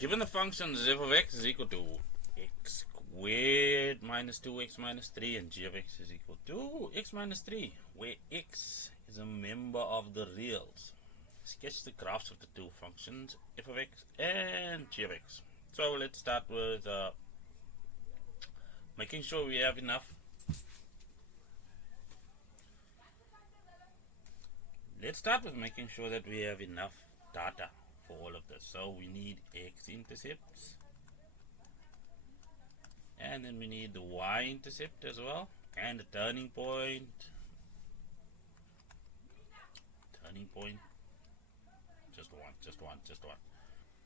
Given the function f of x is equal to x squared minus 2x minus 3 and g of x is equal to x minus 3, where x is a member of the reals. Sketch the graphs of the two functions f of x and g of x. So let's start with making sure we have enough. Let's start with making sure that we have enough data for all of this. So we need x-intercepts, and then we need the y-intercept as well, and the turning point. Just one.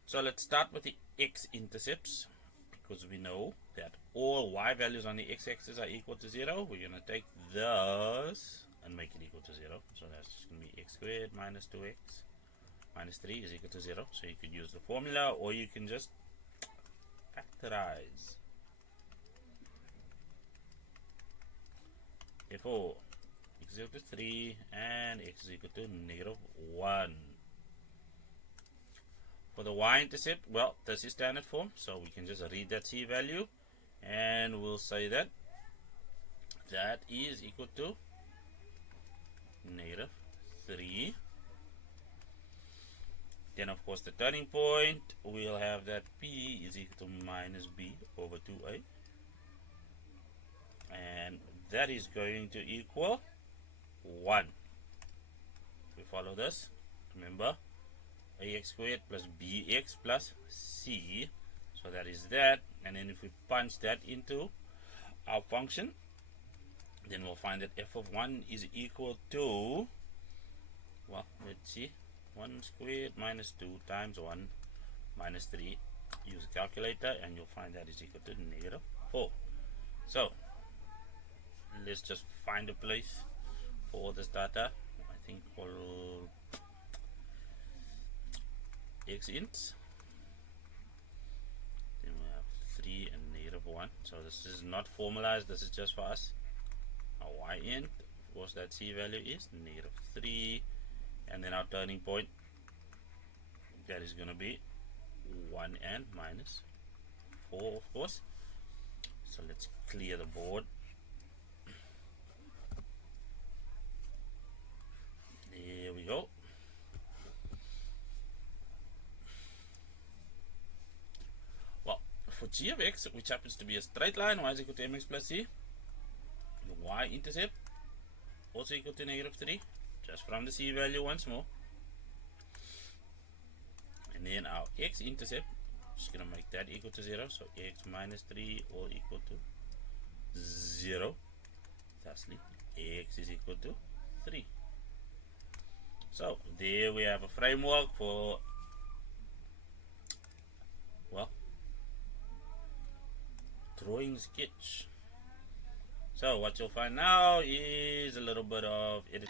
So let's start with the x-intercepts, because we know that all y values on the x-axis are equal to 0. We're going to take this and make it equal to 0. So that's just going to be x squared minus 2x minus 3 is equal to 0. So you could use the formula, or you can just factorize. Therefore, x is equal to 3 and x is equal to negative 1. For the y-intercept, well, this is standard form, so we can just read that c value, and we'll say that that is equal to negative 3. Then, of course, the turning point, we'll have that p is equal to minus b over 2a. And that is going to equal 1. If we follow this, remember, ax squared plus bx plus c. So that is that. And then if we punch that into our function, then we'll find that f of 1 is equal to, well, let's see, 1 squared minus 2 times 1 minus 3. Use a calculator and you'll find that is equal to negative 4. So let's just find a place for all this data. I think we'll x int, then we have 3 and negative 1. So this is not formalized, this is just for us. Our y int, of course, that c value is negative 3, and then our turning point, that is going to be 1 and minus 4, of course. So let's clear the board. There we go. Well, for g of x, which happens to be a straight line, y is equal to mx plus c, the y-intercept also equal to negative 3, just from the c value once more. And then our x-intercept, just going to make that equal to 0, so x minus 3 all equal to 0. Thusly, x is equal to 3. So there we have a framework for, well, drawing sketch. So what you'll find now is a little bit of editing.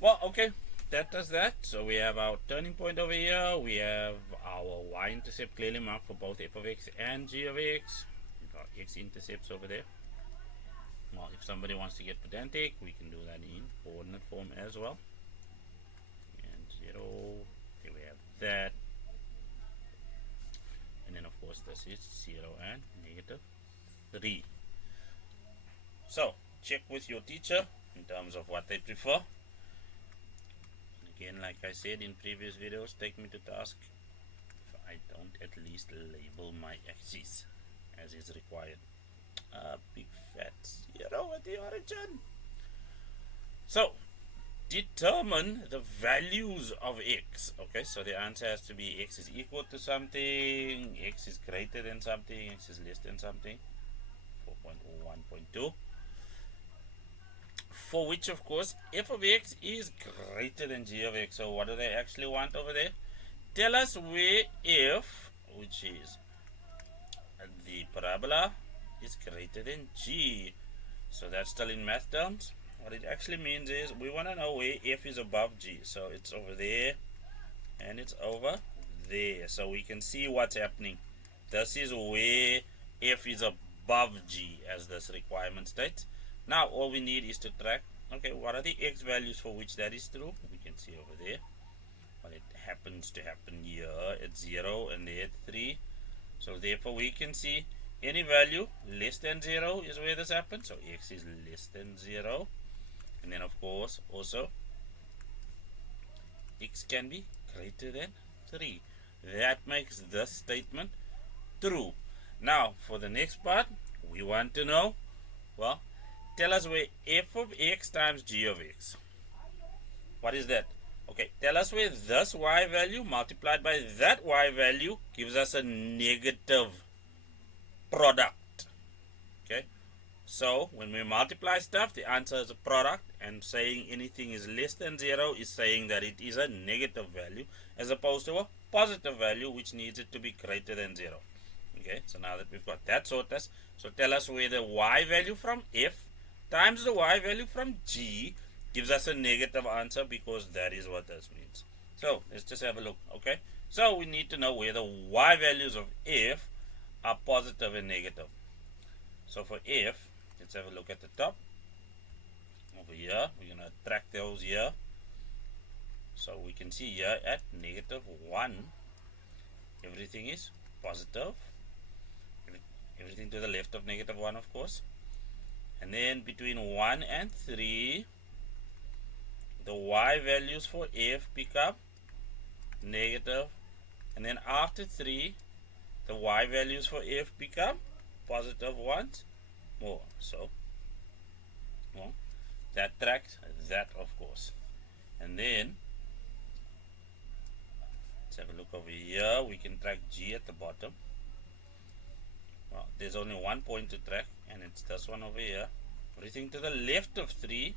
Well, okay, that does that. So we have our turning point over here. We have our y-intercept clearly marked for both f of x and g of x. We've got x-intercepts over there. Well, if somebody wants to get pedantic, we can do that in coordinate form as well. And 0, here we have that. And then, of course, this is 0 and negative 3. So, check with your teacher in terms of what they prefer. Again, like I said in previous videos, take me to task if I don't at least label my axes as is required. Big fat 0 at the origin. So, determine the values of x. Okay, so the answer has to be x is equal to something, x is greater than something, x is less than something. 4.1.2. For which, of course, f of x is greater than g of x. So what do they actually want over there? Tell us where f, which is the parabola, is greater than g. So that's still in math terms. What it actually means is we want to know where f is above g. So it's over there. and it's over there. So we can see what's happening. This is where f is above g, as this requirement states. Now all we need is to track, okay, what are the x values for which that is true. We can see over there. Well, it happens to happen here at 0 and there at 3. So therefore we can see any value less than 0 is where this happens. So x is less than 0. And then of course also x can be greater than 3. That makes this statement true. Now for the next part, we want to know, well, tell us where f of x times g of x. What is that? Okay, tell us where this y value multiplied by that y value gives us a negative product. Okay, so when we multiply stuff, the answer is a product, and saying anything is less than 0 is saying that it is a negative value as opposed to a positive value which needs it to be greater than 0. Okay, so now that we've got that sorted, so tell us where the y value from f times the y value from g gives us a negative answer, because that is what this means. So let's just have a look. Okay, so we need to know where the y values of f are positive and negative. So for f, let's have a look at the top. Over here, we're going to track those here. So we can see here at negative 1, everything is positive. Everything to the left of negative 1, of course. And then between 1 and 3, the y values for f become negative. And then after 3, the y values for f become positive once more. So, well, that tracks that, of course. And then, let's have a look over here. We can track g at the bottom. Well, there's only one point to track, and it's this one over here. Everything to the left of 3,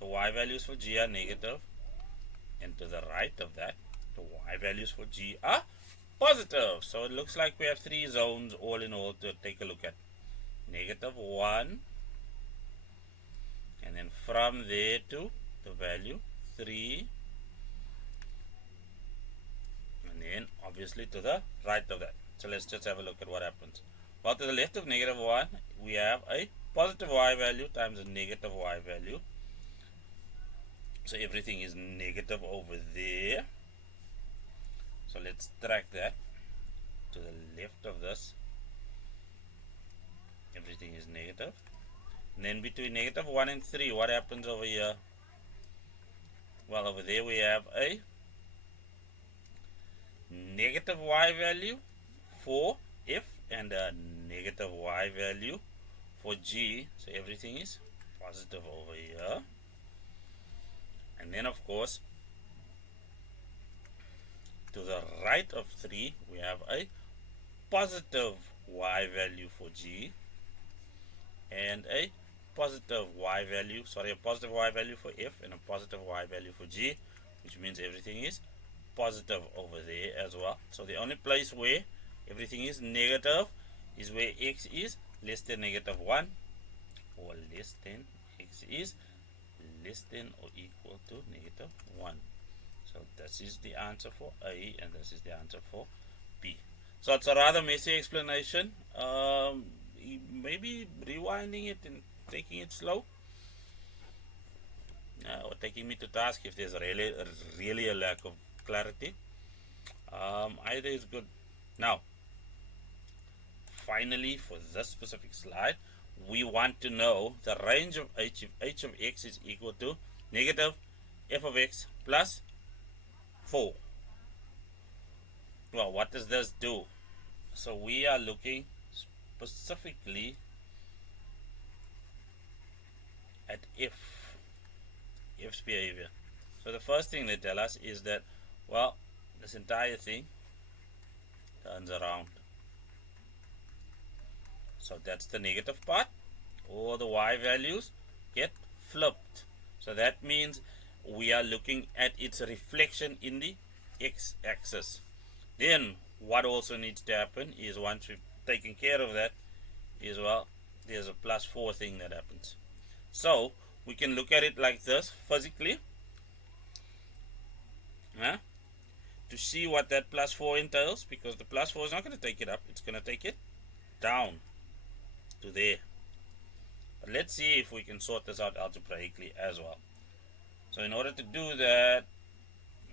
the y values for g are negative, and to the right of that, the y values for g are positive. So it looks like we have 3 zones all in all to take a look at. Negative 1, and then from there to the value 3, and then obviously to the right of that. So let's just have a look at what happens. Well, to the left of negative 1, we have a positive y value times a negative y value. So everything is negative over there. So let's track that. To the left of this, everything is negative. And then between negative 1 and 3, what happens over here? Well, over there we have a negative y value for f and a negative y value for g. So everything is positive over here. And then of course, to the right of 3, we have a positive y value for g and a positive y value for f and a positive y value for g, which means everything is positive over there as well. So the only place where everything is negative is where x is less than negative 1, or less than x is less than or equal to negative 1. So this is the answer for A, and this is the answer for B. So it's a rather messy explanation. Maybe rewinding it and taking it slow, or taking me to task if there's really a lack of clarity. Either is good. Now, finally, for this specific slide, we want to know the range of h if h of x is equal to negative f of x plus 4. Well, what does this do? So we are looking specifically at f's behavior. So the first thing they tell us is that, well, this entire thing turns around. So that's the negative part. All the y values get flipped. So that means we are looking at its reflection in the x-axis. Then what also needs to happen is, once we've taken care of that, is, well, there's a plus 4 thing that happens. So we can look at it like this physically. to see what that plus 4 entails, because the plus 4 is not going to take it up, it's going to take it down to there. But let's see if we can sort this out algebraically as well. So in order to do that,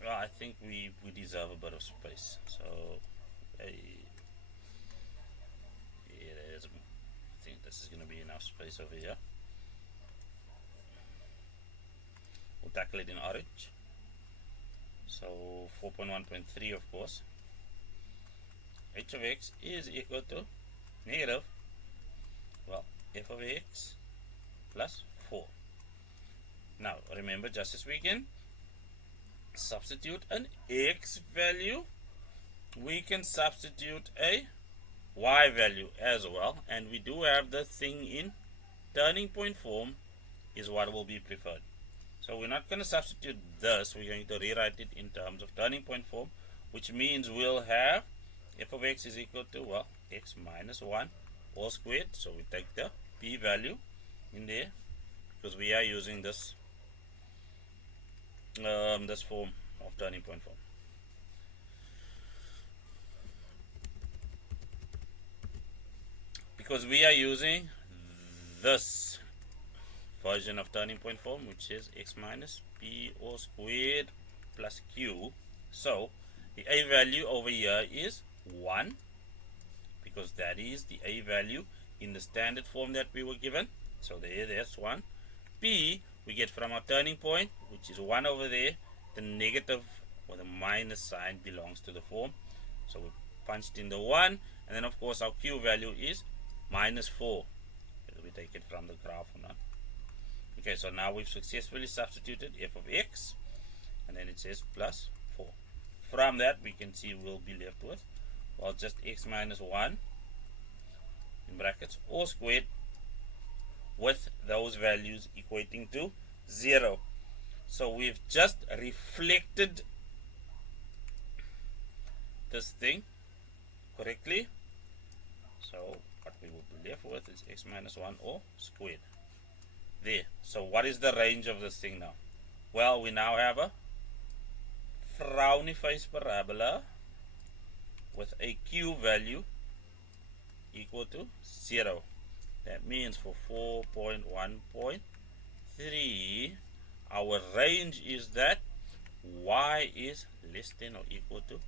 well, I think we deserve a bit of space. So it is. I think this is going to be enough space over here. We'll tackle it in orange. So 4.1.3, of course. H of x is equal to negative, well, f of x plus 4. Now remember, just as we can substitute an x value, we can substitute a y value as well, and we do have the thing in turning point form is what will be preferred. So we're not going to substitute this, we're going to rewrite it in terms of turning point form, which means we'll have f of x is equal to, well, x minus 1 all squared. So we take the p value in there, because we are using this this form of turning point form. Because we are using this version of turning point form, which is x minus p all squared plus q. So the a value over here is 1, because that is the a value in the standard form that we were given. So there's 1. P we get from our turning point, which is 1 over there. The negative or the minus sign belongs to the form, so we punched in the 1, and then of course our q value is minus 4. We take it from the graph or not. Okay, so now we've successfully substituted f of x, and then it says plus 4. From that we can see we'll be left with, well, just x minus 1 in brackets all squared, with those values equating to 0. So we've just reflected this thing correctly. So what we will be left with is x minus 1 all squared. There. So what is the range of this thing now? Well, we now have a frowny face parabola with a q value equal to 0. That means for 4.1.3, our range is that y is less than or equal to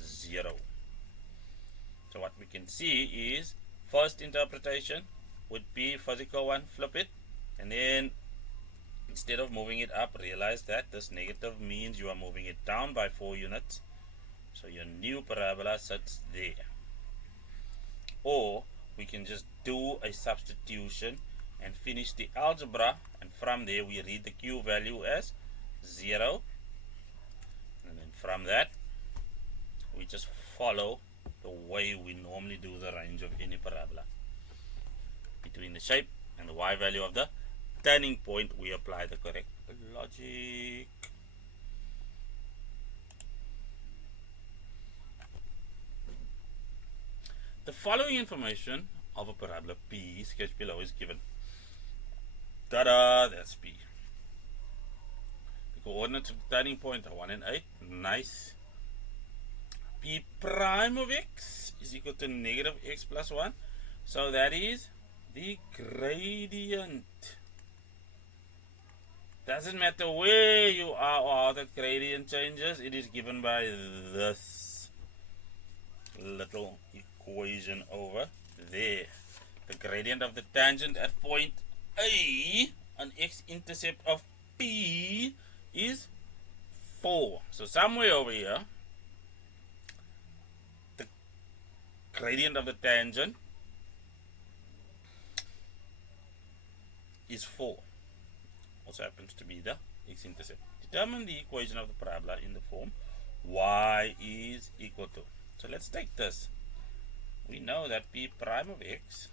0. So what we can see is, first interpretation would be physical one, flip it, and then instead of moving it up, realize that this negative means you are moving it down by 4 units. So your new parabola sits there. Or we can just do a substitution and finish the algebra, and from there we read the q value as 0, and then from that we just follow the way we normally do the range of any parabola. Between the shape and the y value of the turning point, we apply the correct logic. The following information of a parabola P, sketch below, is given. Ta-da! That's P. The coordinates of the turning point are 1 and 8. Nice. P prime of x is equal to negative x plus 1. So that is the gradient. Doesn't matter where you are or how the gradient changes, it is given by this little equation over there. The gradient of the tangent at point A, an x-intercept of P, is 4. So somewhere over here, the gradient of the tangent is 4. Also happens to be the x-intercept. Determine the equation of the parabola in the form y is equal to. So let's take this. We know that p prime of x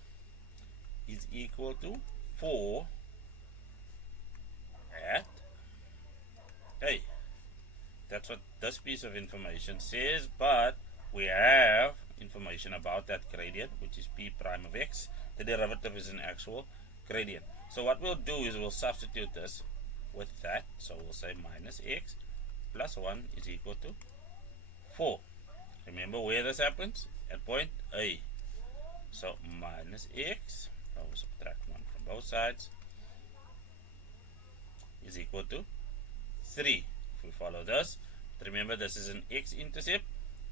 is equal to 4 at A. That's what this piece of information says, but we have information about that gradient, which is p prime of x. The derivative is an actual gradient. So what we'll do is we'll substitute this with that. So we'll say minus x plus 1 is equal to 4. Remember where this happens? At point A. So minus x, I will subtract 1 from both sides, is equal to 3. If we follow this, remember this is an x-intercept.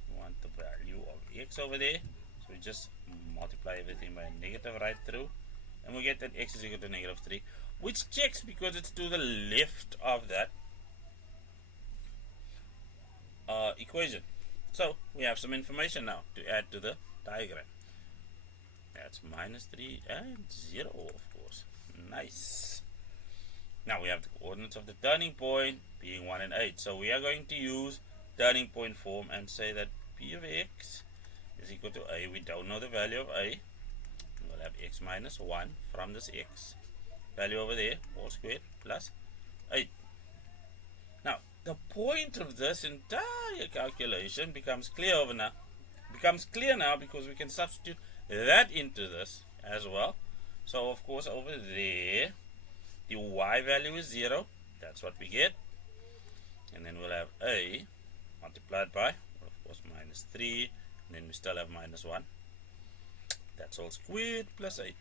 We want the value of x over there. So we just multiply everything by a negative right through. And we get that x is equal to negative 3. Which checks because it's to the left of that equation. So we have some information now to add to the diagram. That's minus 3 and 0, of course. Nice. Now we have the coordinates of the turning point being 1 and 8. So we are going to use turning point form and say that p of x is equal to a. We don't know the value of a. We'll have x minus 1 from this x. Value over there, 4 squared plus 8. Now, the point of this entire calculation becomes clear now because we can substitute that into this as well. So of course over there the y value is 0. That's what we get. And then we'll have a multiplied by, of course, minus 3. And then we still have minus 1. That's all squared plus 8.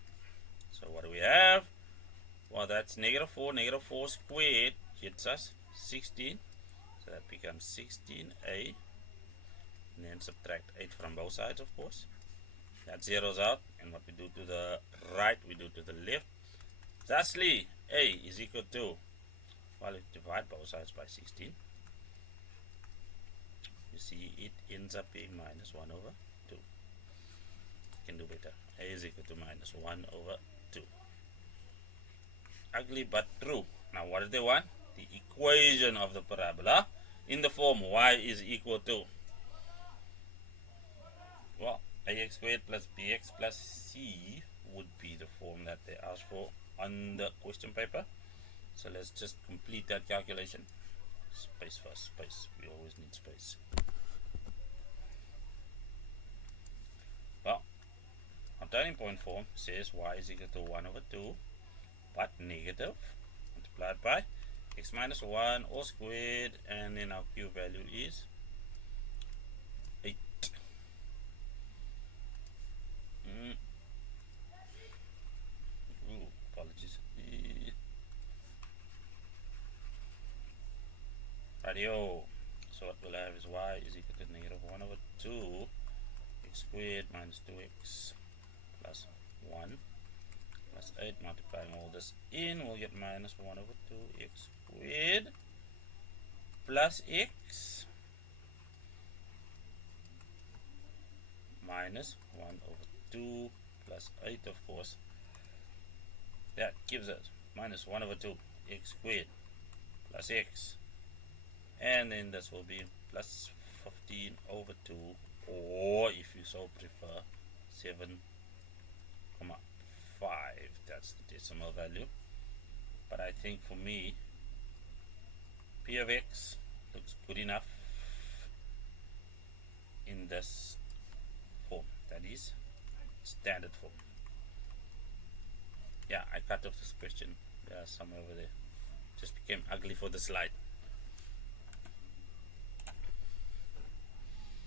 So what do we have? Well, that's negative 4. Negative 4 squared gets us 16. So that becomes 16a. And then subtract 8 from both sides, of course. That zeroes out. And what we do to the right, we do to the left. Thusly, a is equal to, well, we divide both sides by 16. You see, it ends up being minus 1 over 2. Can do better. A is equal to minus 1 over 2. Ugly but true. Now, what do they want? The equation of the parabola in the form y is equal to, well, ax squared plus bx plus c would be the form that they asked for on the question paper. So let's just complete that calculation. Space first, space. We always need space. Well, our turning point form says y is equal to 1 over 2, but negative, multiplied by x minus 1 all squared, and then our q value is 8. Apologies. Radio. So what we'll have is y is equal to negative 1 over 2 x squared minus 2x plus 1 plus 8. Multiplying all this in, we'll get minus 1 over 2x squared plus x minus 1 over 2 plus 8, of course. That gives us minus 1 over 2 x squared plus x, and then this will be plus 15 over 2, or if you so prefer 7,5. That's the decimal value. But I think for me p of x looks good enough in this form, that is standard form. Yeah, I cut off this question somewhere over there. Just became ugly for the slide.